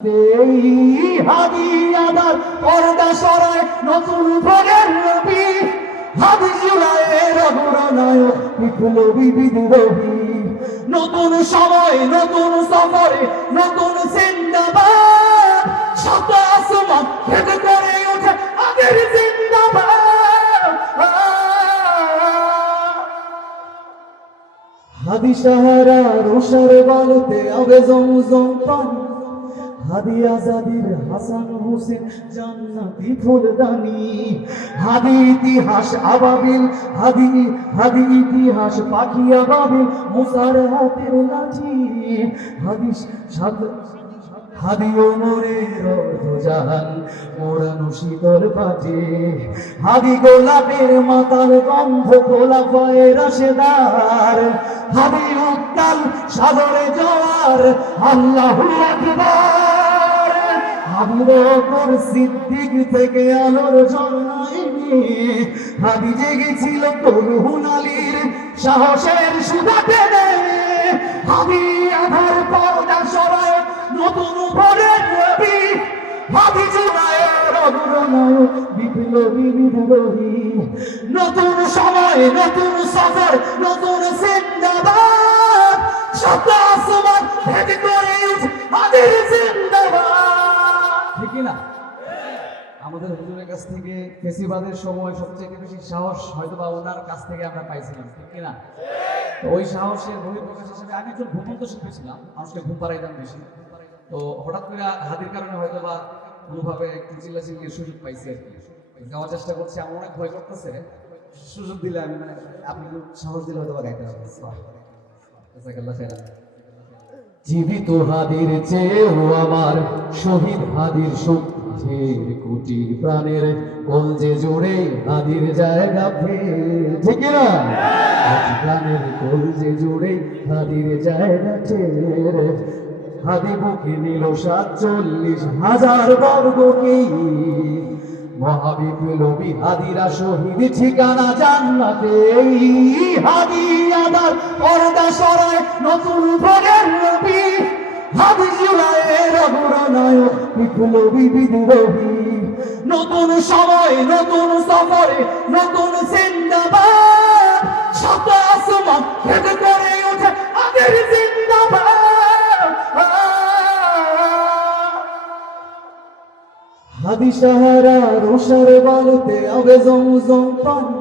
এই হাদিয়াদার পর্দা সরায় নতুন ভোরের নবী, হাদি জুড়ায় রঘুরানায়ক বিপ্লবী বিদ্রোহী। নতুন সময় নতুন সফরে নতুন জিন্দাবাদ, শত আসমান ভেদ করে ওঠে আগের জিন্দাবাদ। হাদি সাহারা রোশার বালতে আবে জমজম পানি, হাদি আজাদির হাসান হোসেন জান্নাতি ফুলদানি। হাদি ইতিহাস আবাবিল, হাদি ইতিহাস পাখি আবাবিল, মুসার হাতের লাঠি। হাদি ওমরের অর্ধজাহান মোড়ানো শীতল পাটে। হাদি গোলাপের মাতাল গন্ধ খোলাফায়ে রাশেদার। হাদি উত্তাল সাগরে জোয়ার, আল্লাহু আকবার। হাদি বকর সিদ্দিক থেকে আলোর ঝর্ণায় নিয়ে, হাদি জেগেছিল তরুণ আলীর সাহসের সুধা টেনে। হাদি আধার পর্দা সরায় নতুন ভোরের নবী, হাদি জুড়ায় রঘুরানায়ক বিপ্লবী বিদ্রোহী। নতুন সময় নতুন সফর নতুন জিন্দাবাদ, শত আসমান ভেদ করে উঠে হাদির জিন্দাবাদ। ঠিক না? আমাদের হুজুরের কাছ থেকে ফেসিবাদের সময় সবচেয়ে বেশি সাহস হয়তো বা ওনার কাছ থেকে আমরা পাইছিলাম, ঠিক না? তো ওই সাহসের বহিঃপ্রকাশ হিসেবে আমি একজন ঘুমন্ত শিল্পী ছিলাম, মানুষকে ঘুম পাড়াইতাম বেশি। তো হঠাৎ করে হাদির কারণে হয়তো বা কোনোভাবে একটু চিল্লাচিল্লির সুযোগ পাইছি আর কি, গাওয়ার চেষ্টা করছি। আমার অনেক ভয় করতেছে, সুযোগ দিলে আমি মানে আপনি সাহস দিলে হয়তো বা গাইতে পারবেন। জীবিত হাদির চেয়েও আমার শহীদ হাদির শক্তির কোটি প্রাণের কলজে জোড়ে হাদির জায়গা ফের, ঠিক না? প্রাণের কলজে জোড়ে হাদির জায়গা ফের। হাদি বুকে নিল 47,000 বর্গ কি, মহাবিপ্লবী হাদিরা শহীদ ঠিকানা জান্নাতে। হাদি আদার পর্দা সরায় নতুন ভোরের নবী, হাদি জুড়ায় রঘুরানায়ক বিপ্লবী বিদ্রোহী। নতুন সময় নতুন সফরে নতুন জিন্দাবাদ, শত আসমান ভেদ করে ওঠে আগের জিন্দাবাদ। হাদি সাহারা রোশার বালতে আবে জমজম পানি,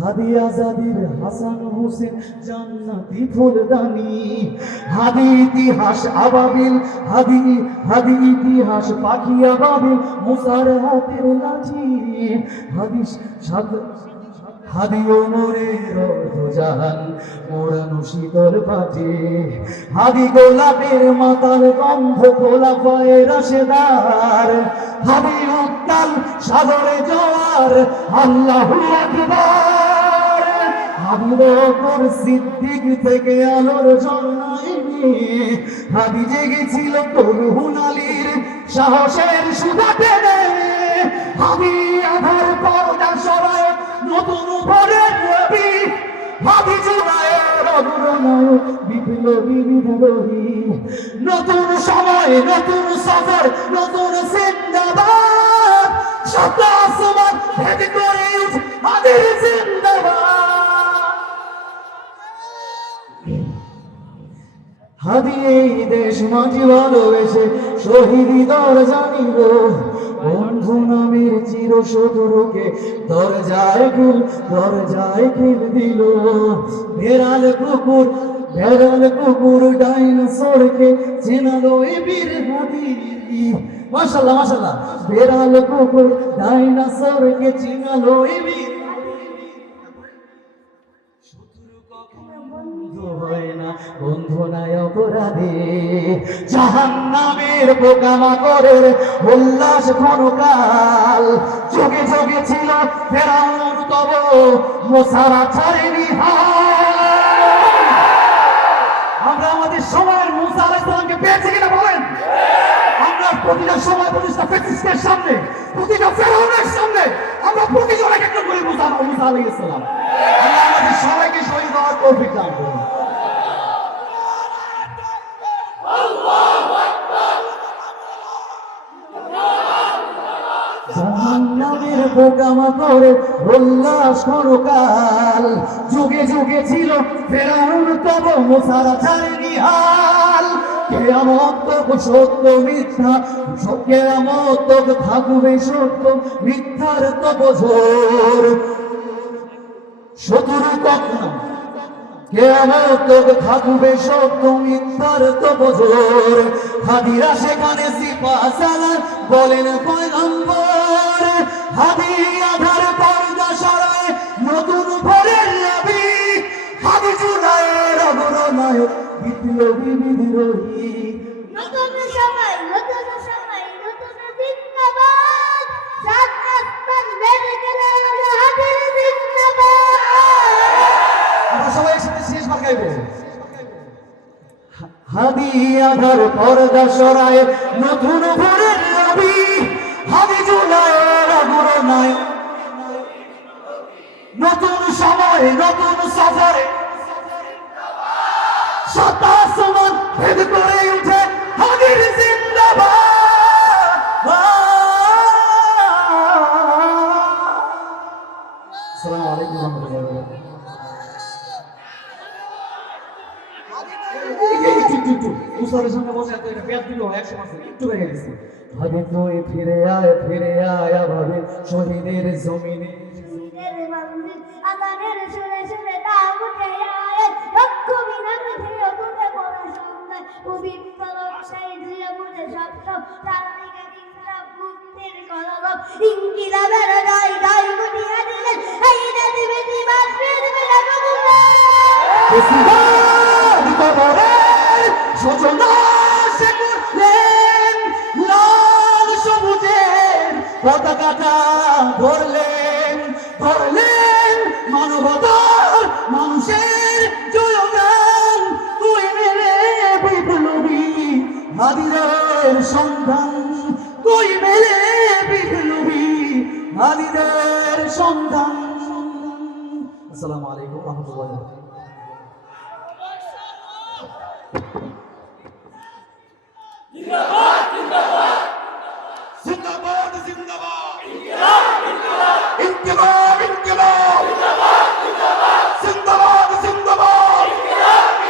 হাদি আজাদির হাসান হোসেন জান্নাতি ফুলদানি। হাদি ইতিহাস আবাবিল, হাদি ইতিহাস পাখি আবাবিল, মুসার হাতের লাঠি। হাদি ওমরের অর্ধজাহান মোড়ানো শীতল পাটে। হাদি গোলাপের মাতাল গন্ধ খোলাফায়ে রাশেদার। হাদি উত্তাল সাগরে জোয়ার, আল্লাহু আকবার। হাদি বকর সিদ্দিক থেকে আলোর ঝর্ণায় নিয়ে, হাদি জেগেছিল তরুণ আলীর সাহসের সুধা টেনে। হাদি আধার পর্দা সরায় নতুন ভোরের নবী, হাদি জুড়ায় রঘুরানায়ক বিপ্লবী বিদ্রোহী। নতুন সময় নতুন সফর নতুন জিন্দাবাদ, শত আসমান ভেদ করে উঠে হাদির জিন্দাবাদ। হাদি এই দেশ মাটি ভালোবেসে শহীদি দর জানিব, বন্ধু নামের চির শত্রুকে দরজায় খিল দিল। বেড়াল কুকুর ডাইনোসরকে চেনালো এ বীর হাদি। মাশাআল্লাহ মাশাআল্লাহ। বেড়াল কুকুর ডাইনোসরকে চেনালো এ বীর বন্ধু নাই অপরাধী। জাহান্নামের পোকামাকড়ের উল্লাস ক্ষণকাল, যুগে যুগে ছিল ফেরাউন তব মুসারা ছাড়েনি হাল। আমরা আমাদের সময়ের মুসা আলাইহিস সালামকে পেয়েছি কিনা বলেন? আমরা প্রতিটা সময় প্রতিটা ফ্যাসিস্টের সামনে, প্রতিটা ফেরাউনের সামনে আমরা প্রতিজন এক একটা করে মুসা আলাইহিস সালাম। আল্লাহ আমাদের সবাইকে শহীদ হওয়ার তৌফিক দান করুন। জাহান্নামের পোকামাকড়ে উল্লাস করকাল, যুগে যুগে ছিল ফেরাউন তব মুসারা ছাড়েনি হাল। কিয়ামত তক সত্য মিথ্যা, কিয়ামত তক থাকবে সত্য মিথ্যার তব জোর। শত্রু কখনো কিয়ামত তক থাকবে সত্য মিথ্যার তব জোর। হাদিরা সেখানে সিপাহসালার বলেন পয়গম্বর, হাদি আধার পর্দা সরায় নতুন ভোরের নবী, হাদি জুলাইয়ের অগ্রনায়ক বিপ্লবী বিদ্রোহী। নতুন সময় নতুন সময় নতুন জিন্দাবাদ, সাত আসমান মেরে গেলে হাদির জিন্দাবাদ। আমরা সবাই একসাথে শেষ বার গাইবো। হাদি আধার পর্দা সরায় নতুন ভোরের নবী, হাদি জুলাইয়ের অগ্রনায়ক। নতুন সময় নতুন সফরে সাত আসমান ভেদ করে উঠে হাদির জিন্দাবাদ। আসসালামু আলাইকুম ওয়া রাহমাতুল্লাহি ওয়া বারাকাতুহু। উস্তাদের সঙ্গে বসে এত এটা ব্যাপ দিল 100% একটু রেগে গেছে। ভাবে তুই ফিরে আয় ভাবে শহীদের জমিনে। শহীদের মন্দির আজানের সুরে সুরে তাগুতে আয়, লক্ষ মিনার থেকে তুলে পড়ে সন্ধ্যায় পবিত্র রক্ষায় দিয়ে বুঝে সব সব চারদিকে ইনসাফ মুক্তির কলরব। ইনকিলাবের গাই গাই গুটিয়ে দিলেন এই নদী বেশি বাসের বেলা কবুলে। সূচনা সে করলেন লাল সবুজের পতাকাটা ধরলেন মানবতার মানুষের জয়গান। তুই মেলে বিপ্লবী হাদিদের সন্ধান, তুই মেলে বিপ্লবী হাদিদের সন্ধান। আসসালামু আলাইকুম ওয়া রাহমাতুল্লাহি ওয়া বারাকাতুহু।